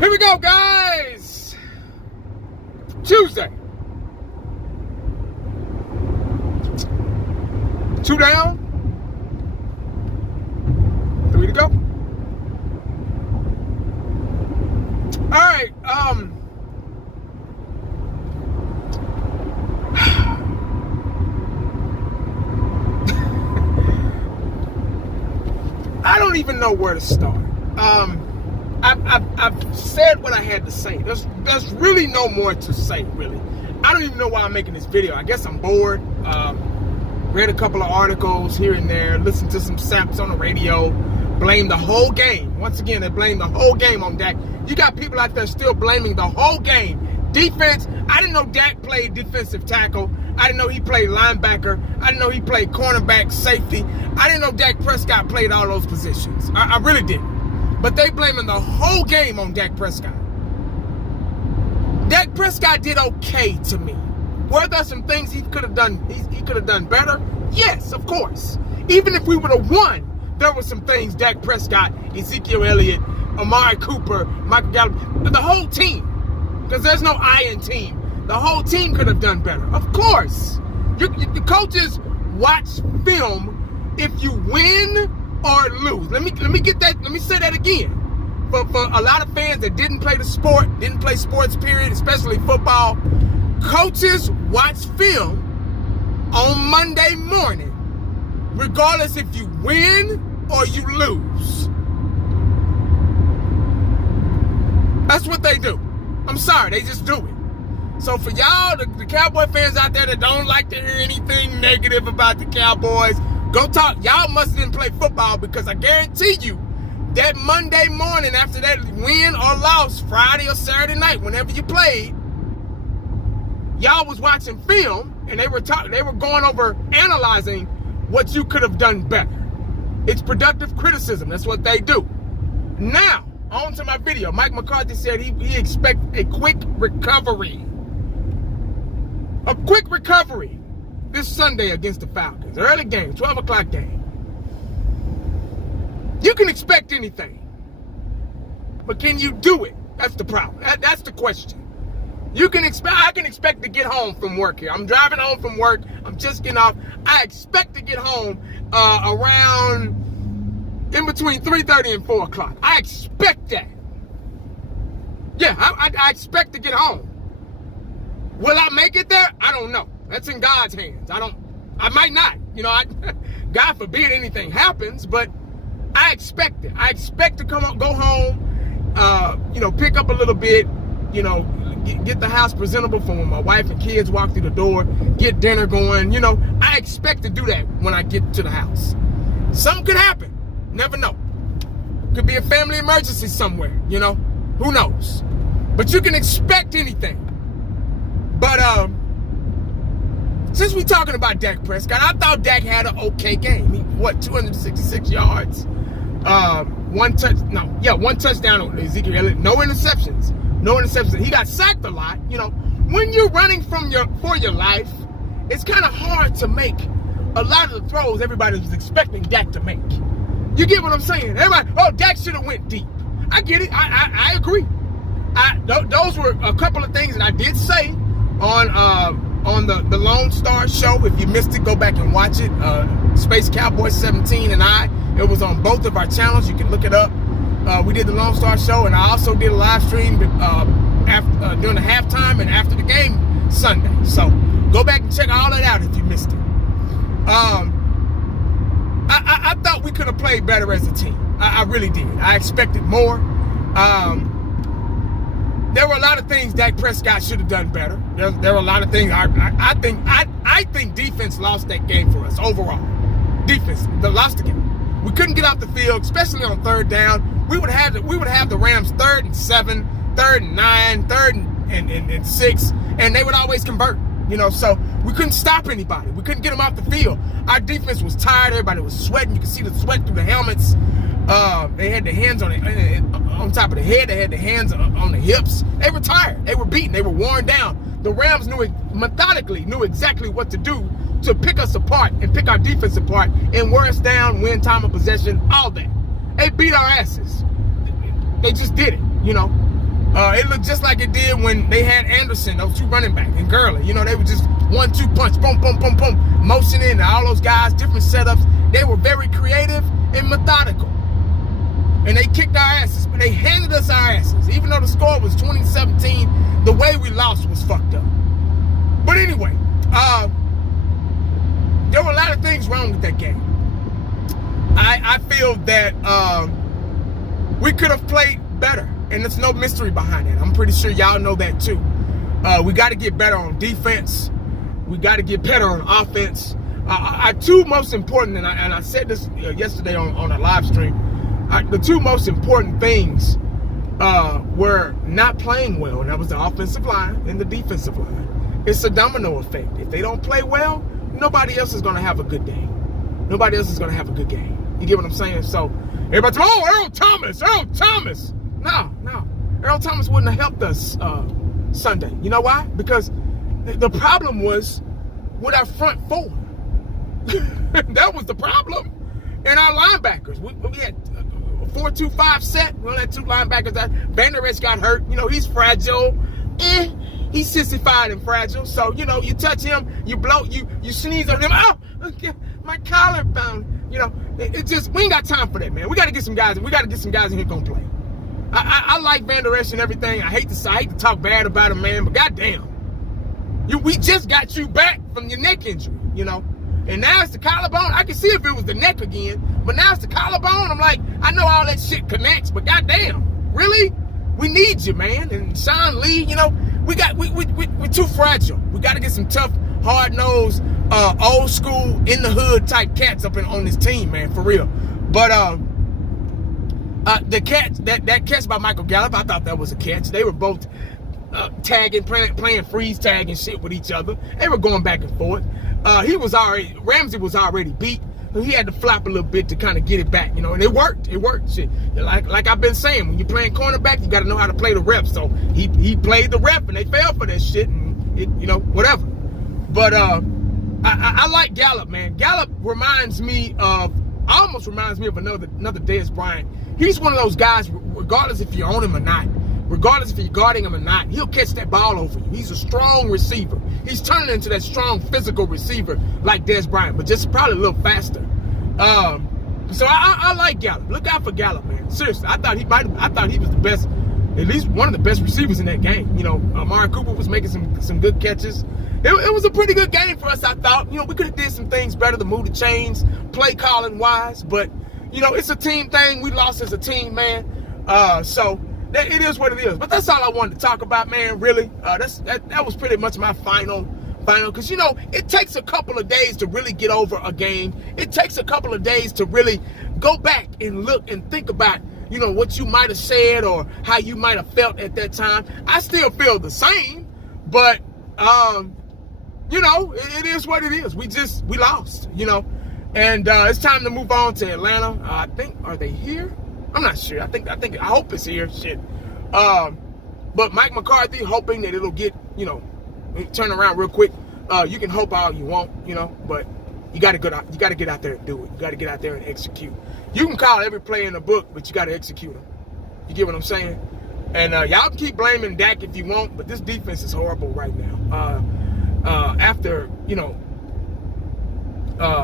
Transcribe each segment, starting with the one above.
Here we go, guys. Tuesday. 2 down. 3 to go. All right. I don't even know where to start. I've said what I had to say. There's really no more to say, really. I don't even know why I'm making this video. I guess I'm bored. Read a couple of articles here and there, listened to some saps on the radio, blame the whole game. Once again, they blame the whole game on Dak. You got people out there still blaming the whole game. Defense, I didn't know Dak played defensive tackle. I didn't know he played linebacker. I didn't know he played cornerback, safety. I didn't know Dak Prescott played all those positions. I really didn't. But they blaming the whole game on Dak Prescott. Dak Prescott did okay to me. Were there some things he could have done? He could have done better. Yes, of course. Even if we would have won, there were some things Dak Prescott, Ezekiel Elliott, Amari Cooper, Michael Gallup, the whole team, because there's no I in team. The whole team could have done better. Of course. The coaches watch film if you win or lose. Let me get that. Let me say that again. For a lot of fans that didn't play the sport, didn't play sports period, especially football, coaches watch film on Monday morning, regardless if you win or you lose. That's what they do. I'm sorry, they just do it. So for y'all, the Cowboy fans out there that don't like to hear anything negative about the Cowboys, go talk. Y'all must didn't play football, because I guarantee you that Monday morning after that win or loss, Friday or Saturday night, whenever you played, y'all was watching film and they were going over, analyzing what you could have done better. It's productive criticism. That's what they do. Now, on to my video. Mike McCarthy said he expects a quick recovery. A quick recovery this Sunday against the Falcons. Early game, 12 o'clock game. You can expect anything. But can you do it? That's the problem. That's the question. I can expect to get home from work here. I'm driving home from work. I'm just getting off. I expect to get home around in between 3:30 and 4 o'clock. I expect that. Yeah, I expect to get home. Will I make it there? I don't know. That's in God's hands. I might not. God forbid anything happens, but I expect it. I expect to go home, pick up a little bit, get the house presentable for when my wife and kids walk through the door, get dinner going. I expect to do that when I get to the house. Something could happen. Never know. Could be a family emergency somewhere, who knows? But you can expect anything. But since we're talking about Dak Prescott, I thought Dak had an okay game. 266 yards, one touchdown on Ezekiel Elliott, no interceptions. He got sacked a lot. When you're running for your life, it's kind of hard to make a lot of the throws everybody was expecting Dak to make. You get what I'm saying? Everybody, Dak should have went deep. I get it. I agree. Those were a couple of things that I did say on the Lone Star show. If you missed it, go back and watch it. Space Cowboys 17 and I. It was on both of our channels. You can look it up. We did the Lone Star show, and I also did a live stream during the halftime and after the game Sunday. So go back and check all that out if you missed it. I thought we could have played better as a team. I really did. I expected more. There were a lot of things Dak Prescott should have done better. There were a lot of things. I think defense lost that game for us overall. Defense lost the game. We couldn't get off the field, especially on third down. We would have the Rams 3rd and 7, 3rd and 9, 3rd and 6, and they would always convert. So we couldn't stop anybody. We couldn't get them off the field. Our defense was tired. Everybody was sweating. You could see the sweat through the helmets. They had the hands on top of the head. They had the hands on the hips. They were tired. They were beaten. They were worn down. The Rams knew exactly what to do to pick us apart and pick our defense apart and wear us down, win time of possession, all that. They beat our asses. They just did it, It looked just like it did when they had Anderson, those two running backs, and Gurley. You know, they were just 1-2 punch, boom, boom, boom, boom, motion in, and all those guys, different setups. They were very creative and methodical. And they kicked our asses, but they handed us our asses. Even though the score was 20-17, the way we lost was fucked up. But anyway, there were a lot of things wrong with that game. I feel that we could have played better. And there's no mystery behind it. I'm pretty sure y'all know that too. We got to get better on defense. We got to get better on offense. Our two most important, and I said this yesterday on a live stream, the two most important things were not playing well, and that was the offensive line and the defensive line. It's a domino effect. If they don't play well, nobody else is going to have a good day. Nobody else is going to have a good game. You get what I'm saying? So everybody's, oh, Earl Thomas. No. Earl Thomas wouldn't have helped us Sunday. You know why? Because the problem was with our front four. That was the problem. And our linebackers. We had a 4-2-5 set. We only had two linebackers. Van Der Esch got hurt. You know, he's fragile. He's sissified and fragile. So, you know, you touch him, you blow, you sneeze on him. Oh, my collarbone. You know, it just, we ain't got time for that, man. We got to get some guys. We got to get some guys in here going to play. I like Van Der Esch and everything. I hate to talk bad about him, man, but goddamn, we just got you back from your neck injury, you know, and now it's the collarbone. I can see if it was the neck again, but now it's the collarbone. I'm like, I know all that shit connects, but goddamn, really, we need you, man. And Sean Lee, you know, we're too fragile. We got to get some tough, hard-nosed, old school, in the hood type cats up on this team, man, for real. But the catch, that catch by Michael Gallup, I thought that was a catch. They were both tagging, playing freeze tag and shit with each other. They were going back and forth. Ramsey was already beat. So he had to flop a little bit to kind of get it back, you know, and it worked. It worked. Shit. Like I've been saying, when you're playing cornerback, you got to know how to play the rep. So he played the rep, and they fell for that shit, and it, you know, whatever. But I like Gallup, man. Gallup almost reminds me of another Dez Bryant. He's one of those guys, regardless if you own him or not, regardless if you're guarding him or not, he'll catch that ball over you. He's a strong receiver. He's turning into that strong physical receiver like Dez Bryant, but just probably a little faster. So I like Gallup. Look out for Gallup, man. Seriously, I thought he was the best, at least one of the best receivers in that game. You know, Amari Cooper was making some good catches. It was a pretty good game for us, I thought. You know, we could have did some things better to move the chains, play calling wise, but you know, it's a team thing. We lost as a team, man. So it is what it is. But that's all I wanted to talk about, man, really. That was pretty much my final. Because, you know, it takes a couple of days to really get over a game. It takes a couple of days to really go back and look and think about, you know, what you might have said or how you might have felt at that time. I still feel the same, but, you know, it is what it is. We lost, you know. And it's time to move on to Atlanta. I think, are they here? I'm not sure. I hope it's here. Shit. But Mike McCarthy hoping that it'll get, you know, turn around real quick. You can hope all you want, you know, but you got to get out there and do it. You got to get out there and execute. You can call every play in the book, but you got to execute them. You get what I'm saying? And y'all can keep blaming Dak if you want, but this defense is horrible right now. After, you know,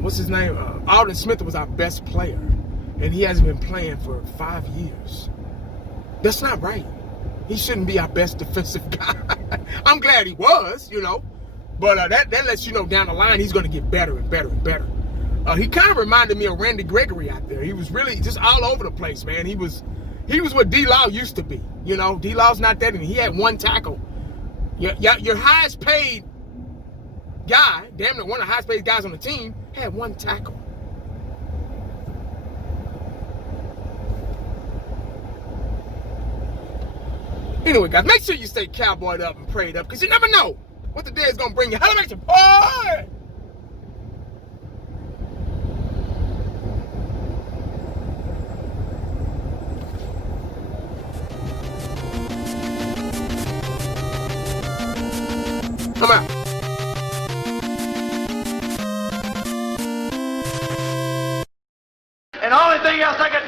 what's his name? Alden Smith was our best player, and he hasn't been playing for 5 years. That's not right. He shouldn't be our best defensive guy. I'm glad he was, you know, but that lets you know down the line he's going to get better and better and better. He kind of reminded me of Randy Gregory out there. He was really just all over the place, man. He was what D-Law used to be, you know. D-Law's not that, and he had one tackle. Your highest paid guy, damn near one of the highest paid guys on the team, had one tackle. Anyway, guys, make sure you stay cowboyed up and prayed up, because you never know what the day is going to bring you. How to make you boy! I'm out. And the only thing else I can